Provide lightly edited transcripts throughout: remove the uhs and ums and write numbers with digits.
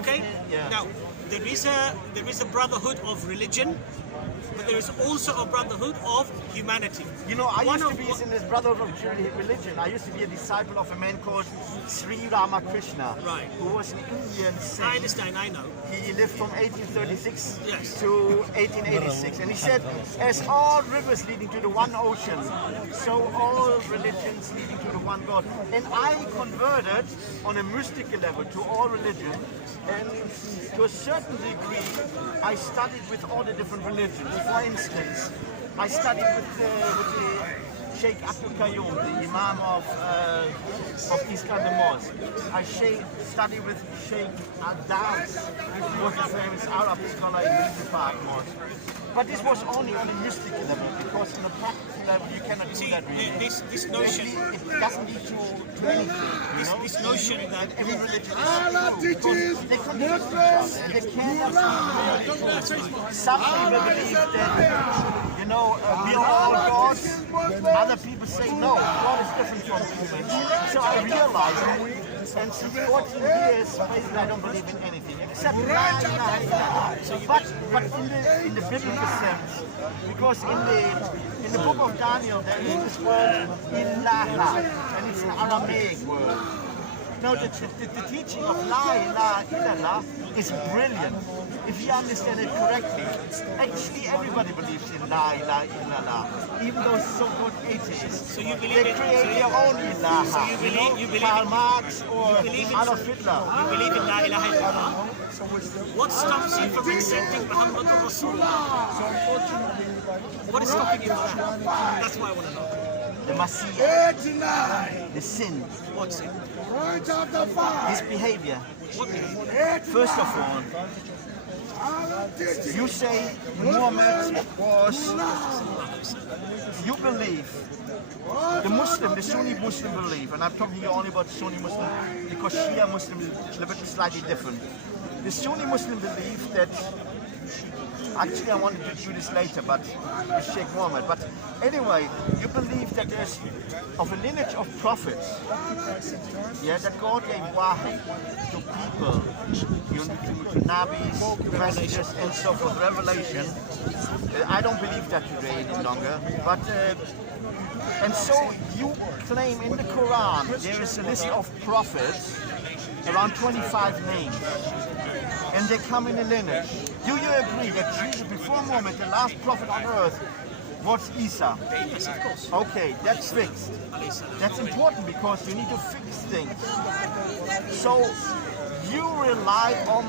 Okay. Yeah. Now, there is a brotherhood of religion, but there is also a brotherhood of humanity. You know, I One used to of be what- in this brotherhood of religion. I used to be a disciple of a man called Sri Ramakrishna, Right. who was an Indian saint. I understand. I know. He lived from 1836 Yes. to 1886, and he said, as all rivers leading to the one ocean, so all religions leading to the one God. And I converted on a mystical level to all religion, and to a certain degree, I studied with all the different religions. For instance, I studied with the Sheikh Abdul Qayyum, the Imam of Iskandar Mosque. I studied with Sheikh Abbas, who was a famous Arab scholar in Regent Park Mosque. But this was only on a mystical level, because on a practical level you cannot do See, that really. this notion, It doesn't lead to anything, you know? this notion that Every religion is true, because they contradict each other, and they cannot. Some people believe that, you know, we are all gods. Other people say no, God is different from humans. So I realized, and since 14 years, basically I don't believe in anything except La ilaha illallah. But in the biblical sense, because in the book of Daniel there is this word ilaha, and it's an Aramaic word. Now the teaching of La ilaha illallah is brilliant. If you understand it correctly, actually everybody believes in La ilaha illallah, even those so-called atheists. So you believe they in- create so you- their own ilaha. so you believe- you believe Karl in- Marx or you believe in- Adolf Hitler. you believe in La ilaha illallah. What stops you from accepting Muhammad Rasulullah? What is stopping you from that? That's what I want to know. The Messiah, the sin, What's it? his behavior. What behavior? First of all, you say Muhammad was, you believe, the Muslim, the Sunni Muslim belief, and I'm talking here only about Sunni Muslim because Shia Muslim is a little bit slightly different. The Sunni Muslim belief that, actually I wanted to do this later, but with Sheikh Mohammed, but anyway, you believe that there's of a lineage of prophets, yeah, that God gave wahi to people, to nabis, messengers, and so forth, revelation. I don't believe that today any longer, but and so you claim in the Quran there is a list of prophets, around 25 names, and they come in a lineage. Do you agree that Jesus, before Muhammad, the last prophet on earth, was Isa? Yes, of course. Okay, that's fixed. That's important because you need to fix things. So you rely on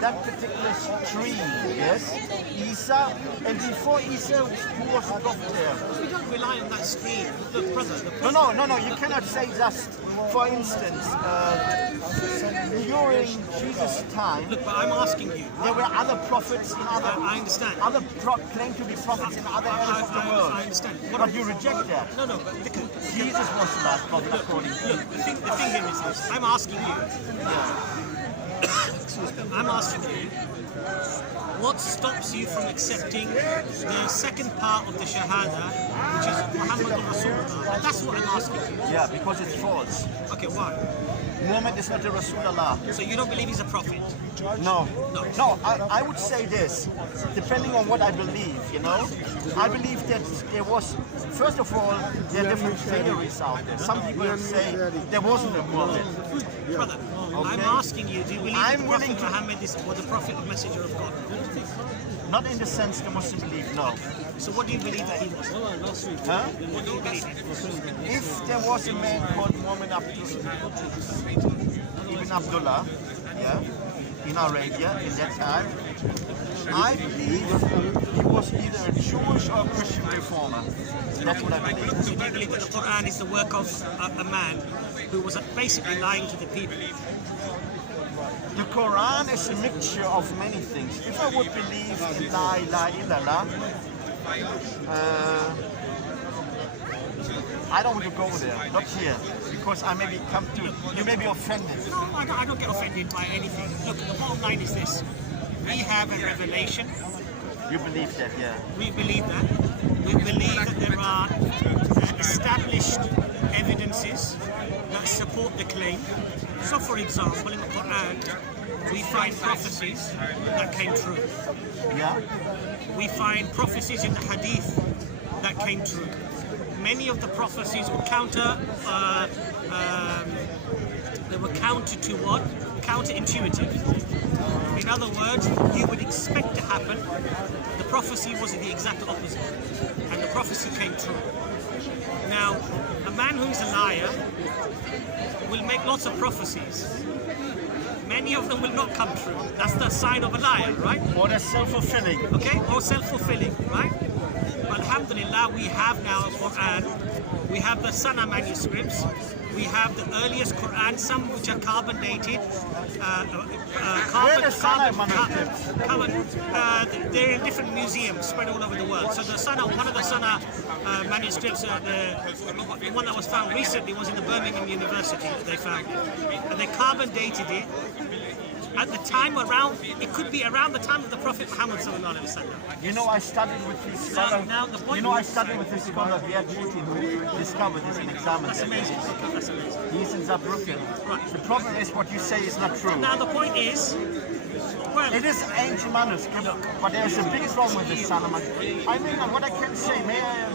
that particular stream, yes? Isa, and before Isa, who was the prophet there? We don't rely on that stream. Look, brother. No, you cannot say just, for instance, during Jesus' time, Look, but I'm asking you. there were other prophets in other, I understand. other claim to be prophets in other areas of the I world. understand. But you reject that. No, but Jesus was the last prophet according to you. look, the thing here is this. I'm asking you. Excuse me. I'm asking you. What stops you from accepting the second part of the Shahada, which is Muhammad Rasulullah? That's what I'm asking you. Yeah, because it's false. Okay, why? Muhammad is not a Rasulullah. So you don't believe he's a prophet? No. I would say this, depending on what I believe, you know. I believe that there was, first of all, there are different theories out there. Some people say there wasn't a Muhammad. Brother, I'm asking you, do you believe that the Prophet Muhammad was the prophet or messenger of God? Not in the sense the Muslim believe, no. So what do you believe that he was? Huh? What do you believe? If there was a man called Muhammad Ibn Abdullah, yeah, in Arabia in that time, I believe he was either a Jewish or Christian reformer. That's what I believe. So do you believe that the Quran is the work of a man who was basically lying to the people? The Quran is a mixture of many things. If I would believe in La ilaha illallah, I don't want to go there, not here, because I may you may be offended. No, I don't get offended by anything. Look, the bottom line is this. We have a revelation. You believe that, yeah. We believe that. We believe that there are established evidences that support the claim. So, for example, in the Quran, we find prophecies that came true. Yeah. We find prophecies in the hadith that came true. Many of the prophecies were counter to what? Counterintuitive. In other words, you would expect to happen. The prophecy was the exact opposite, and the prophecy came true. Now, a man who's a liar will make lots of prophecies. Many of them will not come true. That's the sign of a liar, right? Or they're self-fulfilling. Okay, or self-fulfilling, right? But alhamdulillah, we have now a Quran. We have the Sana manuscripts. We have the earliest Quran, some which are carbon dated. Where the Sana manuscripts? They're in different museums spread all over the world. So the Sana, one of the Sana manuscripts, the one that was found recently was in the Birmingham University. They found it, and they carbon dated it at the time around. It could be around the time of the Prophet Muhammad sallallahu alaihi wasallam. You know, I studied with this scholar. I studied with this scholar, who discovered this and examined That's it. amazing. That's amazing. He's in Zabrücken. Right. The problem is what you say is not true. Now the point is, well, It is an ancient manuscript, but there's a big problem with this Sana manuscript. I mean, what I can say, may I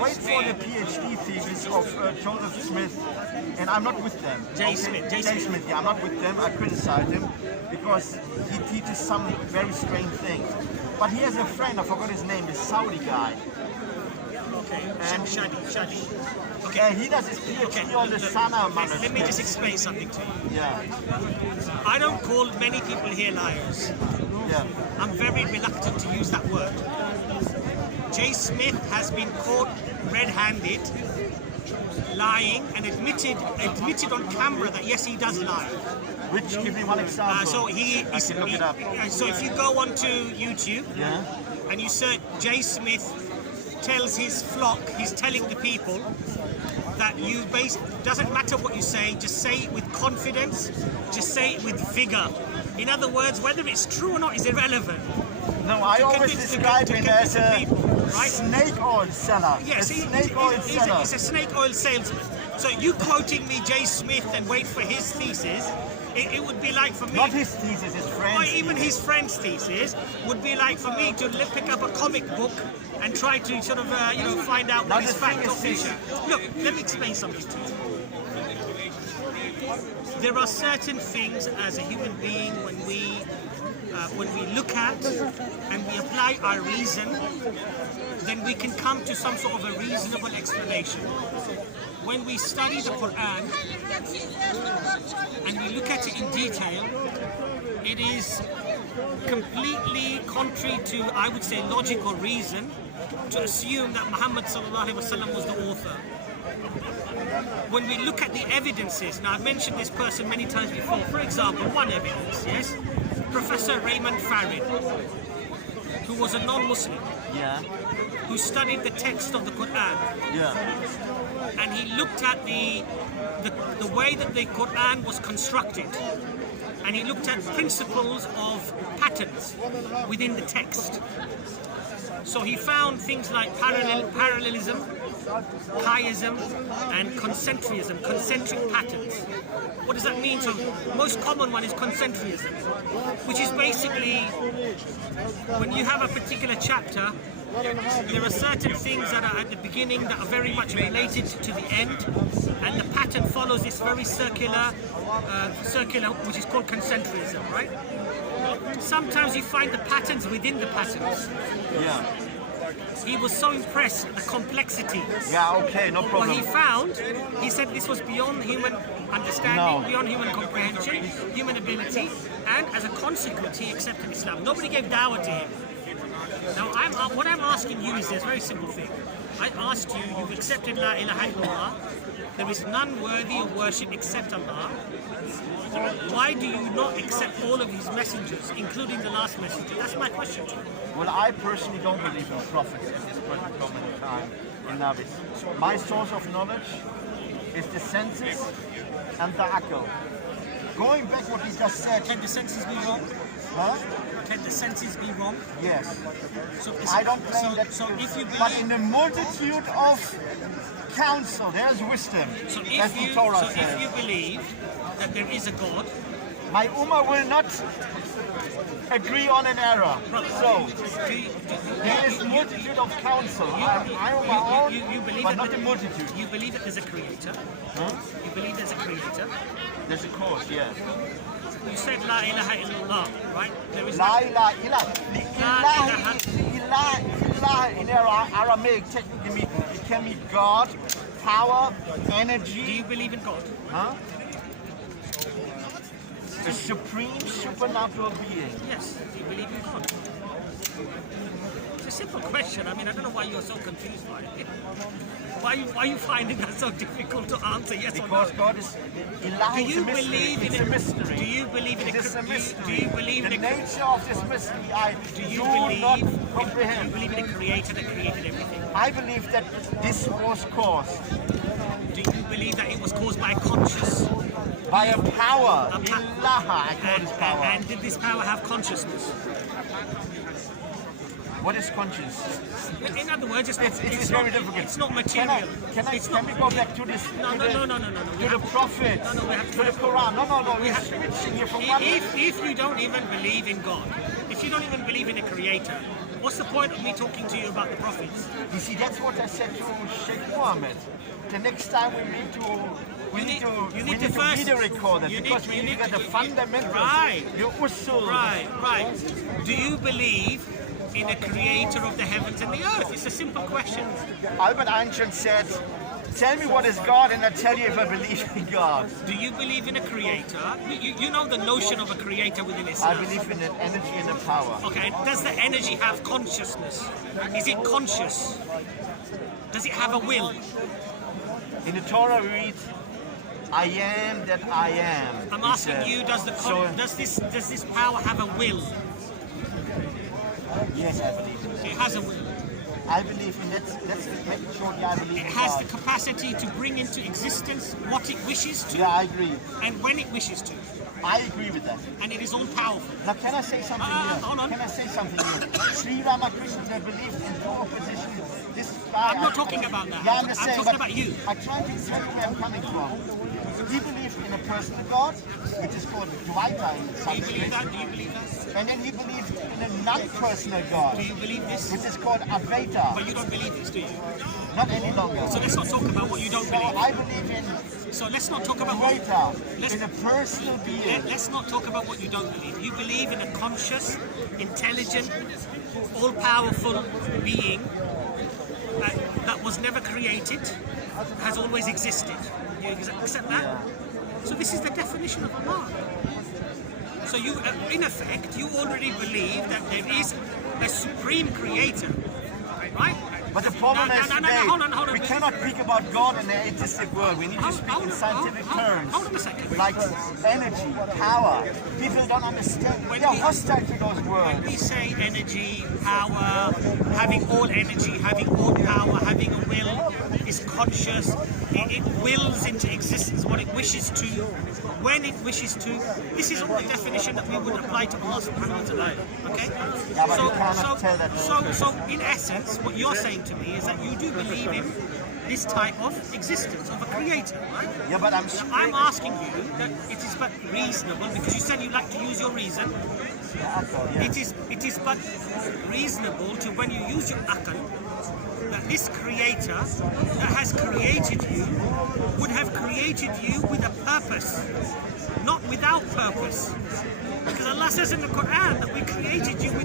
wait for the PhD thesis of Joseph Smith, and I'm not with them. J. Smith. Yeah, I'm not with them. I criticize him because he teaches some very strange things. But he has a friend, I forgot his name, the Saudi guy. okay, And Shadi. Okay. yeah, he does his PhD on the Sana manuscript. Let me just explain something to you. Yeah, I don't call many people here liars. yeah. I'm very reluctant to use that word. J. Smith has been caught red-handed, lying, and admitted on camera that yes, he does lie. Which, give me one example. So I can look it up. So if you go onto YouTube Yeah, and you search J. Smith tells his flock, he's telling the people that doesn't matter what you say, just say it with confidence, just say it with vigor. In other words, whether it's true or not is irrelevant. no, I always describe him as a people, right? snake oil seller. Yes, a snake oil seller. he's a snake oil salesman. So you quoting me J. Smith and wait for his thesis, it would be like for me. Not his thesis, his friend's Or even thesis. his friend's thesis would be like for me to pick up a comic book and try to sort of find out Now what is the thing fact or is this. fiction. Look, let me explain something to you. There are certain things as a human being when we look at and we apply our reason, then we can come to some sort of a reasonable explanation. When we study the Quran and we look at it in detail, it is completely contrary to, I would say, logical reason to assume that Muhammad sallallahu alaihi wasallam was the author. When we look at the evidences, now I've mentioned this person many times before. For example, one evidence, yes, Professor Raymond Farid, who was a non-Muslim, Yeah, who studied the text of the Quran, yeah. and he looked at the way that the Quran was constructed, and he looked at principles of patterns within the text. So he found things like parallelism, chiasm, and concentrism, concentric patterns. What does that mean? So most common one is concentrism, which is basically when you have a particular chapter, there are certain things that are at the beginning that are very much related to the end, and the pattern follows this very circular, which is called concentrism, right? Sometimes you find the patterns within the patterns. Yeah. He was so impressed at the complexity. Yeah, okay, no What problem. he found, he said this was beyond human understanding, No. beyond human comprehension, human ability, and as a consequence, he accepted Islam. Nobody gave dawah to him. Now, what I'm asking you is this very simple thing. I asked you, you've accepted La ilaha illallah. There is none worthy of worship except Allah. Why do you not accept all of his messengers, including the last messenger? That's my question to you. Well, I personally don't believe in prophets in this present moment in time in Navis. My source of knowledge is the senses and the akal. Going back what he just said, Can the senses be wrong? huh? Can the senses be wrong? Yes. So I don't claim that. So if you but believe, in the multitude of counsel, there's wisdom. so As if the you, Torah so if says. you believe that there is a God, My ummah will not agree on an error. So there is multitude of counsel. I'm on my own, but not a multitude. You believe that there's a creator? Huh? You believe there's a creator? There's a cause, yeah. You said La ilaha illallah, right? There is La ilaha illallah. Ilah in Aramaic technically it can mean God, power, energy. Do you believe in God? Huh? A supreme supernatural being. Yes. Do you believe in God? It's a simple question. I mean, I don't know why you're so confused by it. Why are you finding that so difficult to answer? Yes because or no? God is Allah. Do you believe in a mystery? Do you believe in It's a mystery. Do you believe the in nature of this mystery? I do you do believe not do you comprehend. believe in a creator that created everything? I believe that this was caused Do you believe that it was caused by a conscious by a power. A pa- Allah, I call this power. and did this power have consciousness? What is conscience? In other words, it's very difficult. It's not material. Can we go back to this? No. To the prophet, to the Quran. No. We're switching here from one. If you don't even believe in God, if you don't even believe in a creator, what's the point of me talking to you about the prophets? You see, that's what I said to Sheikh Mohammed. The next time we need to video record it because we need to get the fundamentals. Right. The usul. Right. Do you believe in a creator of the heavens and the earth? It's a simple question. Albert Einstein said, tell me what is God and I'll tell you if I believe in God. Do you believe in a creator? You know the notion of a creator within Islam. I believe in an energy and a power. Okay, does the energy have consciousness? Is it conscious? Does it have a will? In the Torah we read, I am that I am. I'm asking you, does this power have a will? Yes, I believe in that. It has a will. I believe in that. Let's make it short. Yeah, I believe It in has God. the capacity to bring into existence what it wishes to Yeah, I agree. and when it wishes to. I agree with that. And it is all powerful. Now, can I say something here? hold on. Can I say something here? Sri Ramakrishna, they believed in two oppositions. This guy, I'm not talking about that. Yeah, I'm I'm just saying, talking but about you. I try to tell you where I'm coming from. He believed in a personal God, which is called Dwaita in Do you Sanskrit. believe that? Do you believe that? And then he believed in a non-personal God, Do you believe this? which is called Advaita. But you don't believe this, do you? Not any longer. So let's not talk about what you don't So believe. I believe in So let's not talk about what Advaita, in a personal being. let's not talk about what you don't believe. You believe in a conscious, intelligent, all-powerful being that was never created, has always existed. You accept that? So this is the definition of Allah. So you, in effect, you already believe that there is a supreme creator, right? But the problem is today, hold on. we cannot speak about God in the atheistic world. We need to speak in scientific terms. Hold on a second. Like energy, power. People don't understand. They are hostile to those When words. we say energy, power, having all energy, having all power, having a will, is conscious, it wills into existence what it wishes to, when it wishes to. This is all the definition that we would apply to Allah subhanahu wa ta'ala. Okay? Yeah, but you cannot tell that. So in essence, what you're saying to me is that you do believe in this type of existence, of a creator, right? Yeah, but I'm I'm asking you that it is but reasonable, because you said you like to use your reason. It is but reasonable to, when you use your akal, that this creator that has created you would have created you with a purpose, not without purpose. Because Allah says in the Quran that we created you with